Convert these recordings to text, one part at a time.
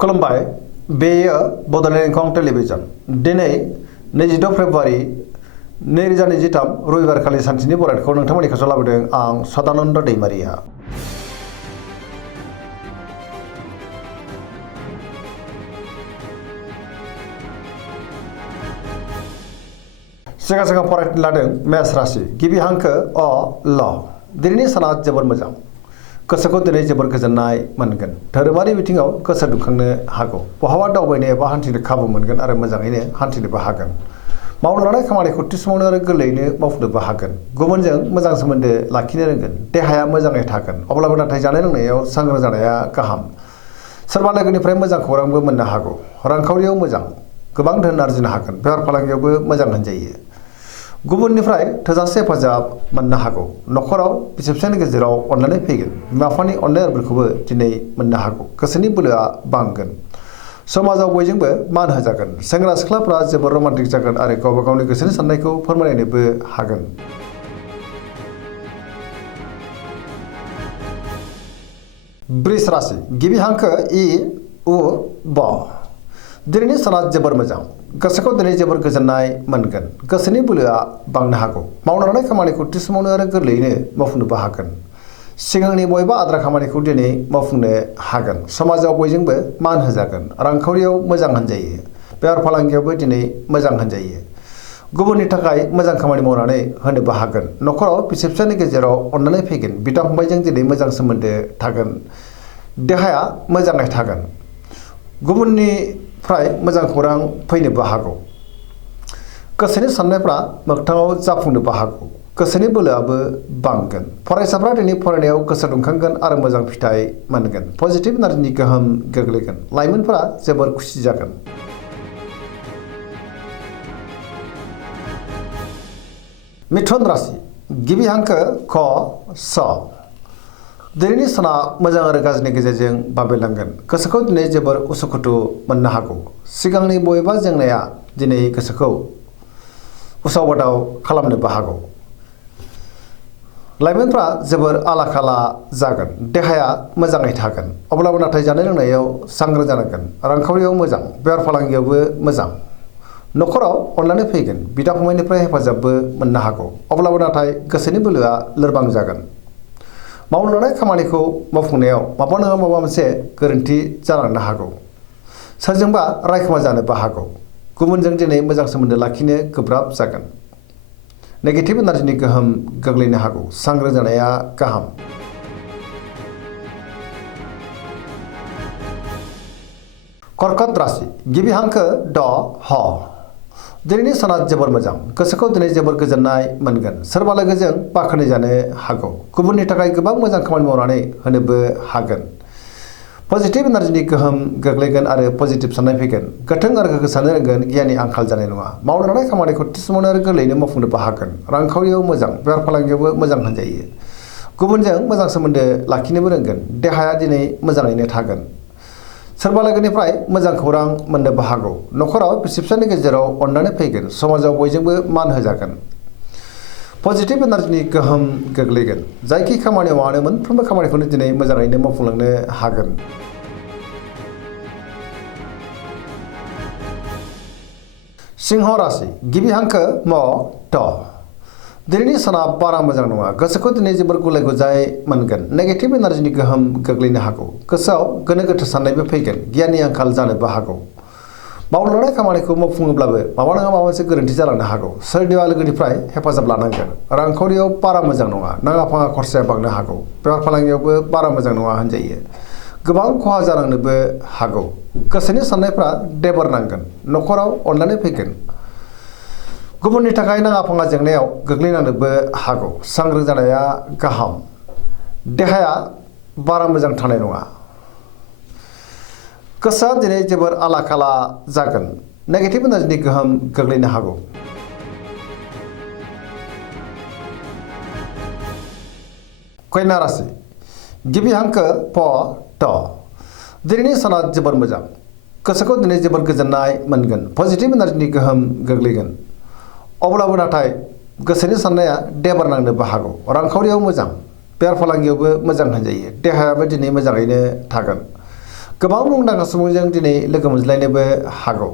खुलुमबाय बेयो बड'लेण्ड इंखं टेलिभिजन दिनै 26 फेब्रुवारि 2023 रबिबार खालि सानसेनि बरायनायखौ नोंथांमोननि खाथियाव लाबोदों आं सदानन्द दैमारिया। सिगां फरायनो लादों मेष राशि गिबि हांखो अ ल दिनैनि साना जोबोर मोजां गोसोखौ दिनै जोबोर गोजोननाय मोनगोन धोरोमारि बिथिङाव गोसो दुंखांनो हागौ बहाबा दावबायनो एबा हान्थिनो खाबु मोनगोन आरो मोजाङैनो हान्थिनोबो हागोन मावनो लानाय खामानिखौ थि समावनो आरो गोरलैयैनो मावफुंनोबो हागोन गुबुनजों मोजां सोमोन्दो लाखिनो रोंगोन देहाया मोजाङै थागोन अब्लाबो नाथाय जानाय लोंनायाव सांग्रां जानाया गाहाम सोरबा लोगोनिफ्राय मोजां खौरांबो मोननो हागौ रांखावरियाव मोजां गोबां धोन आरजिनो हागोन बेफार फालांगियावबो मोजां होनजायो गुबुननिफ्राय थोजासे हेफाजाब मोननो हागौ नखराव बिसि फिसायनि गेजेराव अनलायनाय फैगोन बिमा बिफानि अननाय आरोफोरखौबो दिनै मोननो हागौ गोसोनि बोलोआ बांगोन समाजाव बयजोंबो मान होजागोन सेंग्रा सिख्लाफ्रा जोबोर रमान्टिक जागोन आरो गावबा गावनि गोसोनि साननायखौ फोरमायनोबो हागोन। वृष राशि गिबि हांखो इ उ ब दिनैनि साना जोबोर मोजां गोसोखौ दिनै जोबोर गोजोननाय मोनगोन गोसोनि बोलोआ बांनो हागौ मावनो लानाय खामानिखौ थि समावनो आरो गोरलैयैनो मावफुंनोबो हागोन सिगांनि बबेबा आद्रा खामानिखौ दिनै मावफुंनो हागोन समाजाव बयजोंबो मान होजागोन रांखावरियाव मोजां होनजायो बेफार फालांगियावबो दिनै मोजां होनजायो गुबुननि थाखाय मोजां खामानि मावनानै होनोबो हागोन नखराव बिसि फिसायनि गेजेराव अननानै फैगोन बिदा फंबायजों दिनै मोजां सोमोन्दो थागोन देहाया मोजाङै थागोन गुबुननिफ्राय मोजां खौरां फैनोबो हागौ गोसोनि साननायफ्रा मोगथाङाव जाफुंनोबो हागौ गोसोनि बोलोआबो बांगोन फरायसाफ्रा दिनै फरायनायाव गोसो दुंखांगोन आरो मोजां फिथाइ मोनगोन पजिटिभ एनार्जिनि गोहोम गोग्लैगोन लाइमोनफोरा जोबोर खुसि जागोन। मिथुन राशि गिबि हांखो ख स दिनैनि साना मोजां आरो गाज्रिनि गेजेरजों बाबेलांगोन गोसोखौ दिनै जोबोर उसुखुथु मोननो हागौ सिगांनि बबेबा जेंनाया दिनै गोसोखौ उसाव बादाव खालामनोबो हागौ लाइमोनफ्रा जोबोर आला खाला जागोन देहाया मोजाङै थागोन अब्लाबो नाथाय जानाय लोंनायाव सांग्रां जानांगोन रांखावरियाव मोजां बेफार फालांगियावबो मोजां नखराव अनलायनाय फैगोन बिदा फंबायनिफ्राय हेफाजाबबो मोननो हागौ अब्लाबो नाथाय गोसोनि बोलोआ लोरबां जागोन मावनो लानाय खामानिखौ मावफुंनायाव माबा नङा माबा मोनसे गोरोन्थि जालांनो हागौ सोरजोंबा रायखोमा जानोबो हागौ गुबुनजों दिनै मोजां सोमोन्दो लाखिनो गोब्राब जागोन नेगेटिभ एनार्जिनि गोहोम गोग्लैनो हागौ सांग्रां जानाया गाहाम। कर्कट राशि गिबि हांखो ड ह दिनैनि साना जोबोर मोजां गोसोखौ दिनै जोबोर गोजोननाय मोनगोन सोरबा लोगोजों बाख्नाय जानो हागौ गुबुननि थाखाय गोबां मोजां खामानि मावनानै होनोबो हागोन पजिटिभ एनार्जिनि गोहोम गोग्लैगोन आरो पजिटिभ साननाय फैगोन गोथों आरो गोग्गो साननो रोंगोन गियाननि आंखाल जानाय नङा मावनो लानाय खामानिखौ थि समावनो आरो गोरलैयैनो मावफुंनोबो हागोन रांखावरियाव मोजां बेफार फालांगियावबो मोजां होनजायो गुबुनजों मोजां सोमोन्दो लाखिनोबो रोंगोन देहाया दिनै मोजाङैनो थागोन सोरबा लोगोनिफ्राय मोजां खौरां मोननोबो हागौ नखराव बिसि फिसायनि गेजेराव अननानै फैगोन समाजाव बयजोंबो मान होजागोन पजिटिभ एनार्जिनि गोहोम गोग्लैगोन जायखि खामानि मावानो मोनफ्रोमबो खामानिखौनो दिनै मोजाङैनो मावफुंलांनो हागोन। सिंह राशि गिबि हांखो म ट दिनैनि साना बारा मोजां नङा गोसोखौ दिनै जोबोर गुलाय गुजाय मोनगोन नेगेटिभ एनार्जिनि गोहोम गोग्लैनो हागौ गोसोआव गोनो गोथो साननायबो फैगोन गियाननि आंखाल जानोबो हागौ मावनो लानाय खामानिखौ मावफुङोब्लाबो माबा नङा माबा मोनसे गोरोन्थि जालांनो हागौ सोरनिबा लोगोनिफ्राय हेफाजाब लानांगोन रांखावरियाव बारा मोजां नङा नाङा फाङा खरसाया बांनो हागौ बेफार फालांगियावबो बारा मोजां नङा होनजायो गोबां खहा जालांनोबो हागौ गोसोनि साननायफ्रा देबर नांगोन नखराव अनलायनाय फैगोन गुबुननि थाखाय नाङा फाङा जेंनायाव गोग्लैनांनोबो हागौ सांग्रां जानाया गाहाम देहाया बारा मोजां थानाय नङा गोसोआ दिनै जोबोर आला खाला जागोन नेगेटिभ एनार्जिनि गोहोम गोग्लैनो हागौ। कन्या राशि गिबि हांखो प ट दिनैनि साना जोबोर मोजां गोसोखौ दिनै जोबोर गोजोननाय मोनगोन पजिटिभ एनार्जिनि गोहोम गोग्लैगोन अब्लाबो नाथाय गोसोनि साननाया देबार नांनोबो हागौ रांखावरियाव मोजां बेफार फालांगियावबो मोजां होनजायो देहायाबो दिनै मोजाङैनो थागोन गोबां मुंदांखा सुबुंजों दिनै लोगो मोनज्लायनोबो हागौ।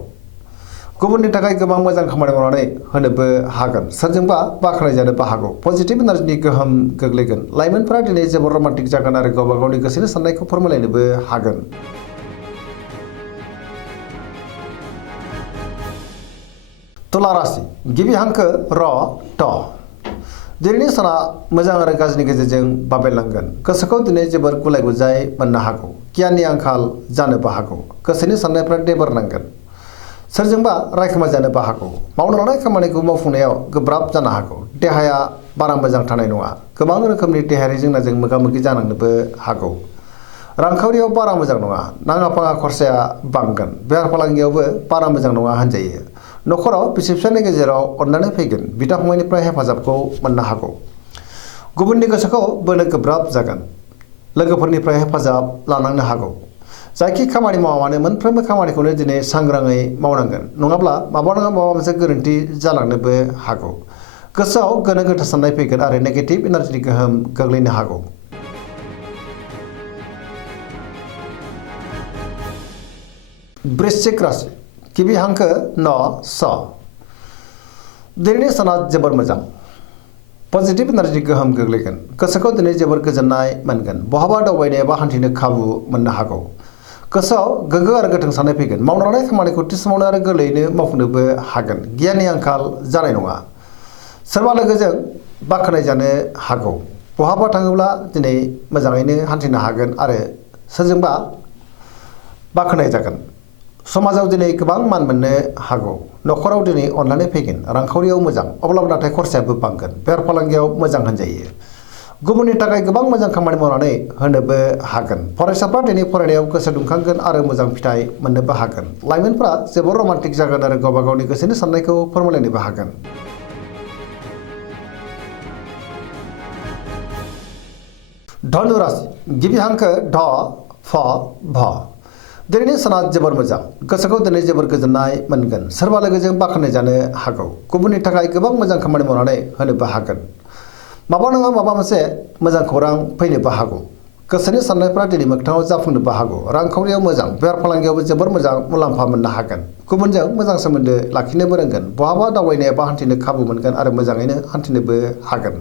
गुबुननि थाखाय गोबां मोजां खामानि मावनानै होनोबो हागोन। सोरजोंबा बाख्नायजानोबो हागौ। पजिटिभ एनार्जिनि गोहोम गोग्लैगोन। लाइमोनफोरा दिनै जोबोर रमान्टिक जागोन आरो गावबा गावनि गोसोनि साननायखौ फोरमायलायनोबो हागोन। तुला राशि गिबि हांखो र ट। दिनैनि साना मोजां आरो गाज्रिनि गेजेरजों बाबेरलांगोन। गोसोखौ दिनै जोबोर गुलाय गुजाय मोननो हागौ। गियाननि आंखाल जानोबो हागौ। गोसोनि साननायफ्रा देबार नांगोन। सोरजोंबा रायखोमा जानोबो हागौ। मावनो लानाय खामानिखौ मावफुंनायाव गोब्राब जानो हागौ। देहाया बारा मोजां थानाय नङा। गोबां रोखोमनि देहायारि जेंनाजों मोगा मोगि जानांनोबो हागौ। रांखावरियाव बारा मोजां नङा। नाङा फाङा खरसाया बांगोन। बेफार फालांगियावबो बारा मोजां नङा होनजायो। न'खराव बिसि फिसायनि गेजेराव अननानै फैगोन। बिदा फंबायनिफ्राय हेफाजाबखौ मोननो हागौ। गुबुननि गोसोखौ बोनो गोब्राब जागोन। लोगोफोरनिफ्राय हेफाजाब लानांनो हागौ। जायखि खामानि मावा मानो मोनफ्रोमबो खामानिखौनो दिनै सांग्राङै मावनांगोन। नङाब्ला माबा नङा माबा मोनसे गोरोन्थि जालांनोबो हागौ। गोसोआव गोनो गोथो साननाय फैगोन आरो नेगेटिभ एनार्जिनि गोहोम गोग्लैनो हागौ। वृश्चिक राशि गिबि हांखो न स। दिनैनि साना जोबोर मोजां। पजिटिभ एनार्जि गोहोम गोग्लैगोन। गोसोखौ दिनै जोबोर गोजोननाय मोनगोन। बहाबा दावबायनो एबा हान्थिनो खाबु मोननो हागौ। गोसोआव गोग्गो आरो गोथों साननाय फैगोन। मावनो लानाय खामानिखौ थि समावनो आरो गोरलैयैनो मावफुंनोबो हागोन। गियाननि आंखाल जानाय नङा। सोरबा लोगोजों बाख्नायजानो हागौ। बहाबा थाङोब्ला दिनै मोजाङैनो हान्थिनो हागोन आरो सोरजोंबा बाख्नायजागोन। समाजाव दिनै गोबां मान मोननो हागौ। न'खराव दिनै अननानै फैगोन। रांखावरियाव मोजां अब्लाबो नाथाय खरसायाबो बांगोन। बेफार फालांगियाव मोजां होनजायो। गुबुननि थाखाय गोबां मोजां खामानि मावनानै होनोबो हागोन। फरायसाफ्रा दिनै फरायनायाव गोसो दुंखांगोन आरो मोजां फिथाइ मोननोबो हागोन। लाइमोनफ्रा जोबोर रमान्टिक जागोन आरो गावबा गावनि गोसोनि साननायखौ फोरमायलायनोबो हागोन। धनु राशि गिबि हांखो ध फ भ। दिनैनि साना जोबोर मोजां। गोसोखौ दिनै जोबोर गोजोननाय मोनगोन। सोरबा लोगोजों बाख्नायजानो हागौ। गुबुननि थाखाय गोबां मोजां खामानि मावनानै होनोबो हागोन। माबा नङा माबा मोनसे मोजां खौरां फैनोबो हागौ। गोसोनि साननायफ्रा दिनै मोगथाङाव जाफुंनोबो हागौ। रांखावरियाव मोजां। बेफार फालांगियावबो जोबोर मोजां मुलाम्फा मोननो हागोन। गुबुनजों मोजां सोमोन्दो लाखिनोबो रोंगोन। बहाबा दावबायनो एबा हान्थिनो खाबु मोनगोन आरो मोजाङैनो हान्थिनोबो हागोन।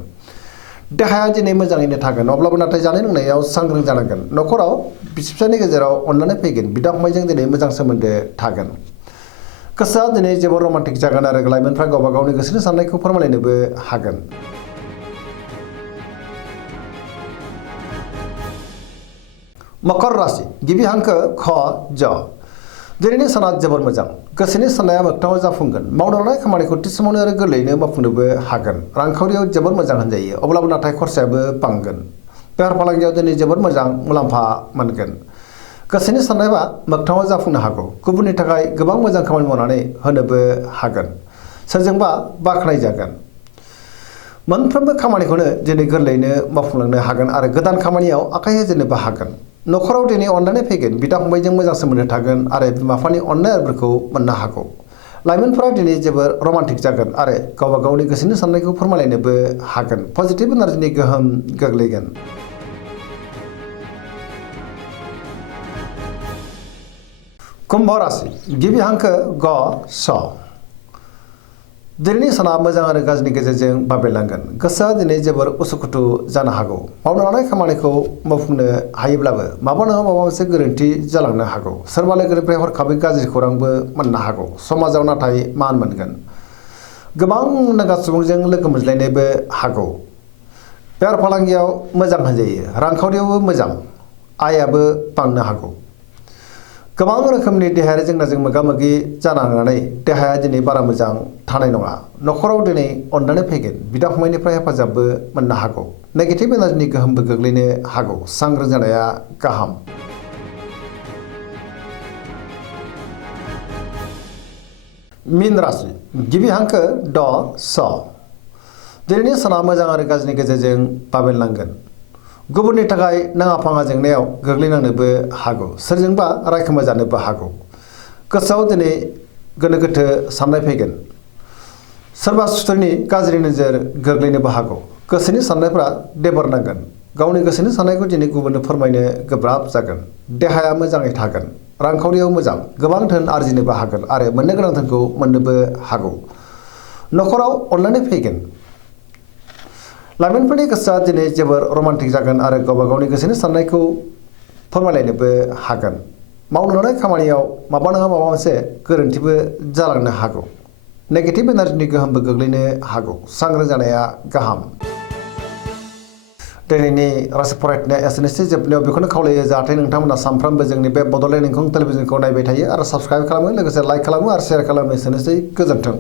देहाया दिनै मोजाङैनो थागोन अब्लाबो नाथाय जानाय लोंनायाव सांग्रां जानांगोन। न'खराव बिसि फिसायनि गेजेराव अननानै फैगोन। बिदा फंबायजों दिनै मोजां सोमोन्दो थागोन। गोसोआ दिनै जोबोर रमान्टिक जागोन आरो लाइमोनफ्रा गावबा गावनि गोसोनि साननायखौ फोरमायलायनोबो हागोन। मकर राशि गिबि हांखो ख ज। दिनैनि साना जोबोर मोजां। गोसोनि साननाया मोगथाङाव जाफुंगोन। मावनो लानाय खामानिखौ थि समावनो आरो गोरलैयैनो मावफुंनोबो हागोन। रांखावरियाव जोबोर मोजां होनजायो अब्लाबो नाथाय खरसायाबो बांगोन। बेफार फालांगियाव दिनै जोबोर मोजां मुलाम्फा मोनगोन। गोसोनि साननाया मोगथाङाव जाफुंनो हागौ। गुबुननि थाखाय गोबां मोजां खामानि मावनानै होनोबो हागोन। सोरजोंबा बाख्नायजागोन। मोनफ्रोमबो खामानिखौनो दिनै गोरलैयैनो मावफुंलांनो हागोन आरो गोदान खामानियाव आखाइ होजेननोबो हागोन। न'खराव दिनै अननानै फैगोन। बिदा फंबायजों मोजां सोमोन्दो थागोन आरो बिमा बिफानि अननाय आरोफोरखौ मोननो हागौ। लाइमोनफोरा दिनै जोबोर रमान्टिक जागोन आरो गावबा गावनि गोसोनि साननायखौ फोरमायलायनोबो हागोन। पजिटिभ एनार्जिनि गोहोम गोग्लैगोन। कुम्भ राशि गिबि हांखो ग स। दिनैनि साना मोजां आरो गाज्रिनि गेजेरजों बाबेरलांगोन। गोसोआ दिनै जोबोर उसुखुथु जानो हागौ। मावनो लानाय खामानिखौ मावफुंनो हायोब्लाबो माबा नङा माबा मोनसे गोरोन्थि जालांनो हागौ। सोरबा लोगोनिफ्राय हरखाबै गाज्रि खौरांबो मोननो हागौ। समाजाव नाथाय मान मोनगोन। गोबां मुंदांखा सुबुंजों लोगो मोनज्लायनोबो हागौ। बेफार फालांगियाव मोजां होनजायो। रांखावरियावबो मोजां। आयाबो बांनो हागौ। गोबां रोखोमनि देहायारि जेंनाजों मोगा मोगि जानांनानै देहाया दिनै बारा मोजां थानाय नङा। न'खराव दिनै अननानै फैगोन। बिदा फंबायनिफ्राय हेफाजाबबो मोननो हागौ। नेगेटिभ एनार्जिनि गोहोमबो गोग्लैनो हागौ। सांग्रां जानाया गाहाम। मीन राशि गिबि हांखो ड स। दिनैनि साना मोजां आरो गाज्रिनि गेजेरजों बाबेरलांगोन। गुबुननि थाखाय नाङा फाङा जेंनायाव गोग्लैनांनोबो हागौ। सोरजोंबा रायखोमा जानोबो हागौ। गोसोआव दिनै गोनो गोथो साननाय फैगोन। सोरबा सुथुरनि गाज्रि नोजोर गोग्लैनोबो हागौ। गोसोनि साननायफ्रा देबार नांगोन। गावनि गोसोनि साननायखौ दिनै गुबुननो फोरमायनो गोब्राब जागोन। देहाया मोजाङै थागोन, रांखावरियाव मोजां, गोबां धोन आरजिनोबो हागोन आरो मोननो गोनां धोनखौ मोननोबो हागौ। न'खराव अनलायनाय फैगोन। लाइमोनफोरनि गोसोआ दिनै जोबोर रमान्टिक जागोन आरो गावबा गावनि गोसोनि साननायखौ फोरमायलायनोबो हागोन। मावनो लानाय खामानियाव माबा नङा माबा मोनसे गोरोन्थिबो जालांनो हागौ। नेगेटिभ एनार्जिनि गोहोमबो गोग्लैनो हागौ। सांग्रां जानाया गाहाम। दिनैनि राशि फरायनाया एसेनोसै। जोबनायाव बेखौनो खावलायो जाहाथे नोंथांमोना सानफ्रोमबो जोंनि बे बड'लेण्ड इंखं टेलिभिजनखौ नायबाय थायो आरो साबस्क्राइब खालामो, लोगोसे लाइक खालामो आरो शेयार खालामो। एसेनोसै, गोजोन्थों।